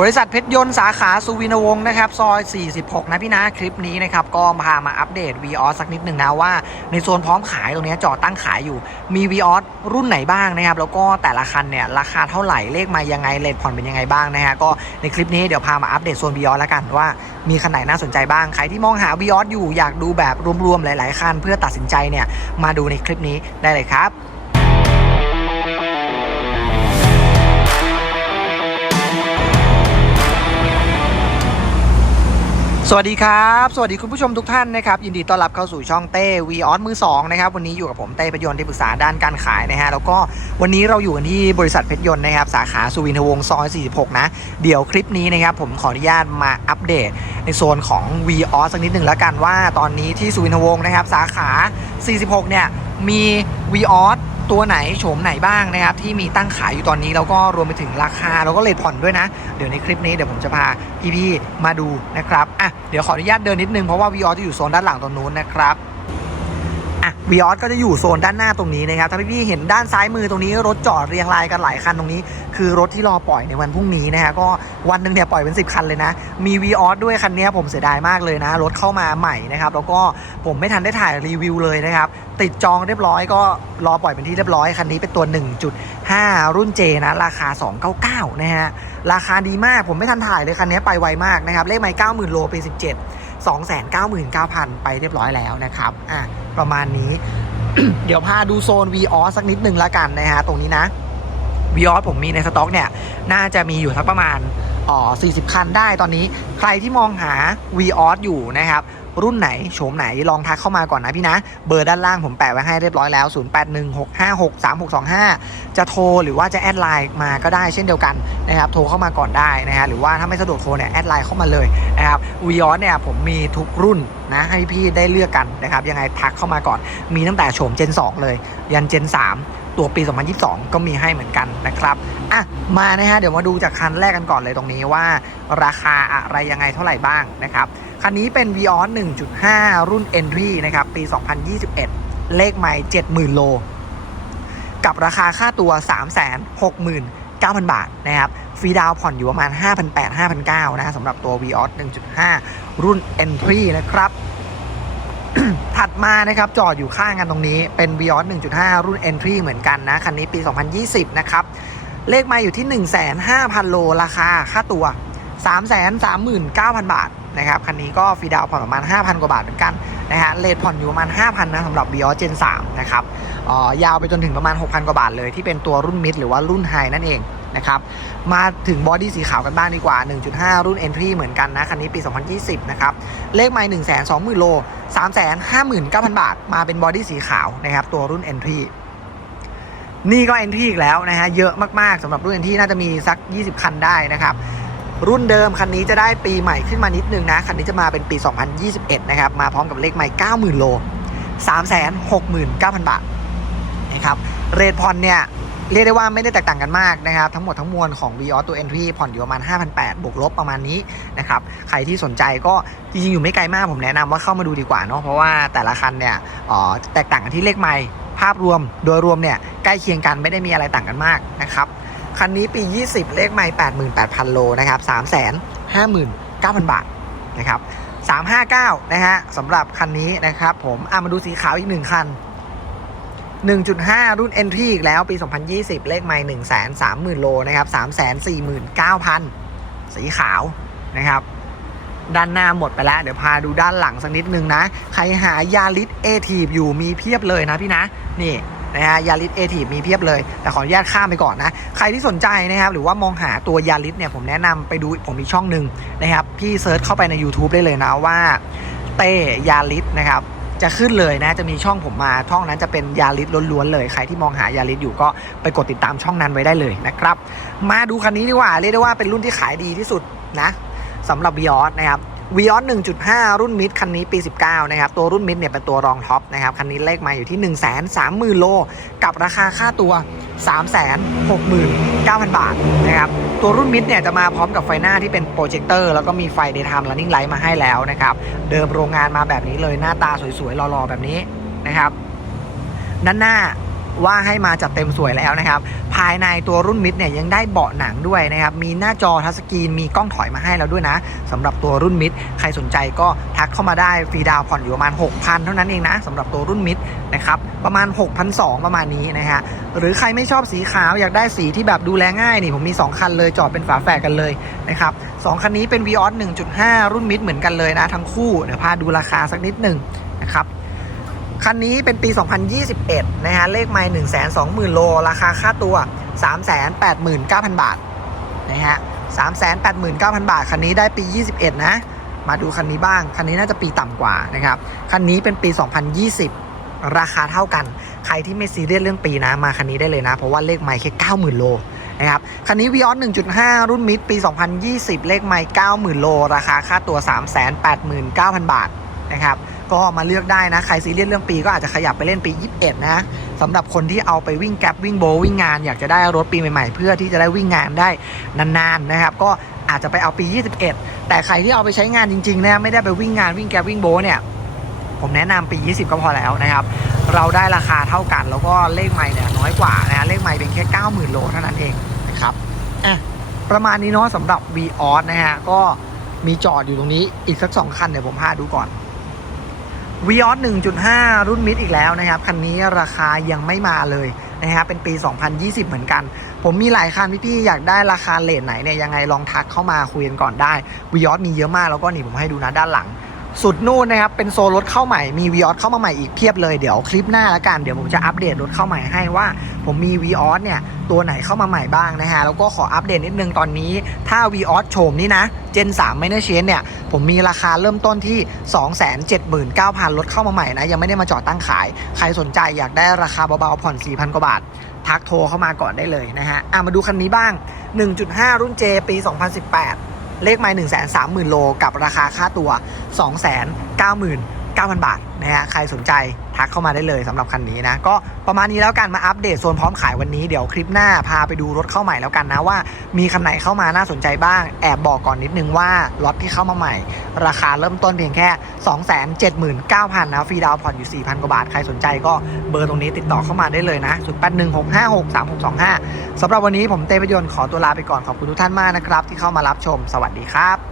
บริษัทเพชรยนต์สาขาสุวินวงศ์นะครับ ซอย 46 นะพี่นะ คลิปนี้นะครับ ก็พามาอัปเดต v ีออสักนิดหนึ่งนะว่า ในโซนพร้อมขายตรงนี้จอดตั้งขายอยู่ มี v ีออรุ่นไหนบ้างนะครับ แล้วก็แต่ละคันเนี่ย ราคาเท่าไหร่เลขมายังไงเลทผ่อนเป็นยังไงบ้างนะฮะก็ในคลิปนี้เดี๋ยวพามาอัปเดตโซน v ีออแล้วกันว่ามีคันไหนน่าสนใจบ้าง ใครที่มองหา v ีอออยู่อยากดูแบบรวมๆหลาย ๆ คันเพื่อตัดสินใจเนี่ยมาดูในคลิปนี้ได้เลยครับ สวัสดีครับ สวัสดีคุณผู้ชมทุกท่านนะครับ ยินดีต้อนรับเข้าสู่ช่องเต้วีออสมือ2นะครับ วันนี้อยู่กับผมเต้เพชรยนต์ที่ปรึกษาด้านการขายนะฮะ แล้วก็วันนี้เราอยู่กันที่บริษัทเพชรยนต์นะครับ สาขาสุวินทวงศ์ซอย 46 นะ เดี๋ยวคลิปนี้นะครับ ผมขออนุญาตมาอัปเดต ในโซนของ v ีออสสักนิดหนึ่งแล้วกันว่าตอนนี้ที่สุวินทวงศ์นะครับ สาขา 46 เนี่ย มี v ีออส ตัวไหนโฉมไหนบ้างนะครับที่มีตั้งขายอยู่ตอนนี้แล้วก็รวมไปถึงราคาแล้วก็เลทผ่อนด้วยนะ เดี๋ยวในคลิปนี้เดี๋ยวผมจะพาพี่ๆมาดูนะครับอะเดี๋ยวขออนุญาตเดินนิดนึงเพราะว่าวีออจะอยู่โซนด้านหลังตรงนู้นนะครับ วีออสก็จะอยู่โซนด้านหน้าตรงนี้นะครับ ถ้าพี่ๆเห็นด้านซ้ายมือตรงนี้ รถจอดเรียงรายกันหลายคันตรงนี้ คือรถที่รอปล่อยในวันพรุ่งนี้นะฮะก็วันหนึ่งเนี่ยปล่อยเป็น 10 คันเลยนะ มีวีออสด้วยคันนี้ผมเสียดายมากเลยนะ รถเข้ามาใหม่นะครับ แล้วก็ผมไม่ทันได้ถ่ายรีวิวเลยนะครับ ติดจองเรียบร้อยก็รอปล่อยเป็นที่เรียบร้อยคันนี้เป็นตัว 1.5 รุ่น J นะราคา 299นะฮะราคาดีมากผมไม่ทันถ่ายเลยคันนี้ไปไวมากนะครับเลขไมล์90,000โลปี17 299,000 ไปเรียบร้อยแล้วนะครับอะประมาณนี้ เดี๋ยวพาดูโซน v ีออสักนิดหนึ่งละกันนะฮะตรงนี้นะ v ีออผมมีในสต็อกเนี่ย น่าจะมีอยู่สักประมาณอ๋อ40 คันได้ตอนนี้ ใครที่มองหา v ีอออยู่นะครับ รุ่นไหนโฉมไหนลองทักเข้ามาก่อนนะพี่นะ เบอร์ด้านล่างผมแปะไว้ให้เรียบร้อยแล้ว 0816563625 จะโทรหรือว่าจะแอดไลน์มาก็ได้เช่นเดียวกันนะครับโทรเข้ามาก่อนได้นะฮะหรือว่าถ้าไม่สะดวกโทรเนี่ยแอดไลน์เข้ามาเลยนะครับวีออเนี่ยผมมีทุกรุ่นนะให้พี่ได้เลือกกันนะครับยังไงทักเข้ามาก่อน มีตั้งแต่โฉม Gen 2 เลย ยัน Gen 3 ตัวปี 2022 ก็มีให้เหมือนกันนะครับอะมานะฮะเดี๋ยวมาดูจากคันแรกกันก่อนเลยตรงนี้ว่า ราคาอะไรยังไงเท่าไหร่บ้างนะครับคันนี้เป็น v ีออ1.5 รุ่น Entry นะครับปี 2021 เลขใหม่ 70,000 โล กับราคาค่าตัว 369,000 9,000 บาทนะครับ ฟรีดาวผ่อนอยู่ประมาณ 5,800 5,900นะฮะสำหรับตัว v ีออ1.5 รุ่น Entry นะครับ ถัดมานะครับ จอดอยู่ข้างกันตรงนี้เป็น v ีออ1.5 รุ่น Entry เหมือนกันนะ คันนี้ปี 2020 นะครับ เลขมาอยู่ที่ 15,000โล ราคา ค่าตัว 339,000 บาท นะครับคันนี้ก็ฟรีดาวน์ผ่อนประมาณ 5,000 กว่าบาทเหมือนกันนะฮะเลทผ่อนอยู่ประมาณ 5,000นะสำหรับ v ีออ Gen 3นะครับอ่อยาวไปจนถึงประมาณ 6,000 กว่าบาทเลยที่เป็นตัวรุ่นมิดหรือว่ารุ่นไฮนั่นเองนะครับมาถึงบอดี้สีขาวกันบ้างดีกว่า 1.5 รุ่น Entry เหมือนกันนะ คันนี้ปี 2020 นะครับ เลขไมล์120,000 โล 359,000 บาท มาเป็นบอดี้สีขาวนะครับ ตัวรุ่น Entry นี่ก็ Entry อีกแล้วนะฮะ เยอะมาก ๆสำหรับรุ่น Entry น่าจะมีสัก 20 คันได้นะครับ รุ่นเดิมคันนี้จะได้ปีใหม่ขึ้นมานิดนึงนะ คันนี้จะมาเป็นปี 2021 นะครับ มาพร้อมกับเลขไมล์90,000 โล 369,000 บาทนะครับ เรทผ่อนเนี่ย เรียกได้ว่าไม่ได้แตกต่างกันมากนะครับ ทั้งหมดทั้งมวลของ v ีออตัว Entry ผ่อนอยู่ประมาณ 5,800 บวกลบประมาณนี้นะครับ ใครที่สนใจก็จริงๆ อยู่ไม่ไกลมากผมแนะนำว่าเข้ามาดูดีกว่าเนาะ เพราะว่าแต่ละคันเนี่ยอ๋อแตกต่างกันที่เลขไมล์ภาพรวมโดยรวมเนี่ยใกล้เคียงกันไม่ได้มีอะไรต่างกันมากนะครับ คันนี้ปี 20 เลขไมล์88,000 โลนะครับ359,000 บาทนะครับ359 นะฮะสำหรับคันนี้นะครับผมอะมาดูสีขาวอีกหนึ่งคัน 1.5 รุ่น Entry อีกแล้วปี 2020 เลขไมล์130,000 โลนะครับ349,000 สีขาวนะครับด้านหน้าหมดไปแล้ว เดี๋ยวพาดูด้านหลังสักนิดนึงนะ ใครหายาลิสเอทีฟอยู่มีเพียบเลยนะพี่นะ นี่ นะฮะยาลิสเอทีมีเพียบเลย แต่ขออนุญาตข้ามไปก่อนนะ ใครที่สนใจนะครับ หรือว่ามองหาตัวยาลิสเนี่ยผมแนะนำไปดูผมมีช่องหนึ่งนะครับ พี่เซิร์ชเข้าไปใน YouTube ได้เลยนะว่าเต้ยาลิสนะครับจะขึ้นเลยนะ จะมีช่องผมมาช่องนั้นจะเป็นยาลิสล้วนๆเลย ใครที่มองหายาลิสอยู่ก็ไปกดติดตามช่องนั้นไว้ได้เลยนะครับ มาดูคันนี้ดีกว่า เรียกได้ว่าเป็นรุ่นที่ขายดีที่สุดนะสำหรับ v ีออนะครับ v ีออส1.5 รุ่นมิดคันนี้ปี 19 นะครับ ตัวรุ่นมิดเนี่ยเป็นตัวรองท็อปนะครับ คันนี้เลขมาอยู่ที่ 1 3 0 0 0 0 โล กับราคาค่าตัว 369,000 บาทนะครับ ตัวรุ่นมิดเนี่ยจะมาพร้อมกับไฟหน้าที่เป็นโปรเจคเตอร์ แล้วก็มีไฟ daytime running light มาให้แล้วนะครับ เดิมโรงงานมาแบบนี้เลยหน้าตาสวยๆหล่อๆแบบนี้นะครับ ด้านหน้า ว่าให้มาจัดเต็มสวยแล้วนะครับ ภายในตัวรุ่นมิดเนี่ยยังได้เบาะหนังด้วยนะครับ มีหน้าจอทัชสกรีน มีกล้องถอยมาให้แล้วด้วยนะสำหรับตัวรุ่นมิดใครสนใจก็ทักเข้ามาได้ฟรีดาวน์ผ่อนอยู่ประมาณ 6,000 เท่านั้นเองนะสำหรับตัวรุ่นมิดนะครับประมาณ 6,200 ประมาณนี้นะฮะหรือใครไม่ชอบสีขาวอยากได้สีที่แบบดูแลง่ายนี่ผมมี 2 คันเลยจอดเป็นฝาแฝดกันเลยนะครับสองคันนี้เป็น Vios 1.5 รุ่นมิดเหมือนกันเลยนะทั้งคู่เดี๋ยวพาดูราคาสักนิดหนึ่งนะครับ คันนี้เป็นปี 2021 นะฮะ เลขไมล์120,000 โล ราคาค่าตัว 389,000 บาท นะฮะ 389,000 บาท คันนี้ได้ปี 21 นะ มาดูคันนี้บ้าง คันนี้น่าจะปีต่ำกว่านะครับ คันนี้เป็นปี 2020 ราคาเท่ากัน ใครที่ไม่ซีเรียสเรื่องปีนะ มาคันนี้ได้เลยนะ เพราะว่าเลขไมล์แค่90,000 โลนะครับ คันนี้ Vios 1.5 รุ่นมิดปี 2020 เลขไมล์90,000 โล ราคาค่าตัว 389,000 บาท นะครับ ก็มาเลือกได้นะ ใครซีเรียสเรื่องปีก็อาจจะขยับไปเล่นปี 21 นะสำหรับคนที่เอาไปวิ่งแกร็บวิ่งโบวิ่งงาน อยากจะได้รถปีใหม่ๆ เพื่อที่จะได้วิ่งงานได้นานๆนะครับ ก็อาจจะไปเอาปี 21 แต่ใครที่เอาไปใช้งานจริงๆนะไม่ได้ไปวิ่งงานวิ่งแกร็บวิ่งโบเนี่ยผมแนะนำปี 20 ก็พอแล้วนะครับ เราได้ราคาเท่ากัน แล้วก็เลขใหม่เนี่ยน้อยกว่านะฮะเลขใหม่เป็นแค่ 90,000 โลเท่านั้นเองนะครับอะประมาณนี้เนาะสำหรับ v ีออสนะฮะก็มีจอดอยู่ตรงนี้อีกสัก 2 คันเดี๋ยวผมพาดูก่อน วีออส1.5 รุ่นมิดอีกแล้วนะครับ คันนี้ราคายังไม่มาเลยนะครับเป็นปี 2020 เหมือนกัน ผมมีหลายคันพี่ๆอยากได้ราคาเลทไหนเนี่ยยังไงลองทักเข้ามาคุยกันก่อนได้วีออสมีเยอะมากแล้วก็นี่ผมให้ดูนะด้านหลัง สุดนู่นนะครับ เป็นโซนรถเข้าใหม่มี v ีออสเข้ามาใหม่อีกเพียบเลยเดี๋ยวคลิปหน้าละกัน เดี๋ยวผมจะอัปเดตรถเข้าใหม่ให้ว่า ผมมี v ีออสเนี่ย ตัวไหนเข้ามาใหม่บ้างนะฮะ แล้วก็ขออัปเดตนิดนึงตอนนี้ ถ้า v ีออสโฉมนี่นะ Gen 3 m i n o r Change เนี่ย ผมมีราคาเริ่มต้นที่ 279,000 รถเข้ามาใหม่นะ ยังไม่ได้มาจอดตั้งขาย ใครสนใจอยากได้ราคาเบาๆผ่อน 4,000 กว่าบาท ทักโทรเข้ามาก่อนได้เลยนะฮะอะมาดูคันนี้บ้าง 1.5 รุ่น J ปี 2018 เลขไมล์1 3 0 0 0 0โลกับราคาค่าตัว290,000 9,000 บาทนะฮะใครสนใจทักเข้ามาได้เลยสำหรับคันนี้นะ ก็ประมาณนี้แล้วกันมาอัปเดตโซนพร้อมขายวันนี้เดี๋ยวคลิปหน้าพาไปดูรถเข้าใหม่แล้วกันนะว่า มีคันไหนเข้ามาน่าสนใจบ้าง แอบบอกก่อนนิดนึงว่าล็อตที่เข้ามาใหม่ ราคาเริ่มต้นเพียงแค่ 279,000นะฟรีดาวน์ผ่อนอยู่ 4,000 กว่าบาท ใครสนใจก็เบอร์ตรงนี้ติดต่อเข้ามาได้เลยนะ0816563625สำหรับวันนี้ผมเต้ประยนต์ขอตัวลาไปก่อนขอบคุณทุกท่านมากนะครับที่เข้ามารับชม สวัสดีครับ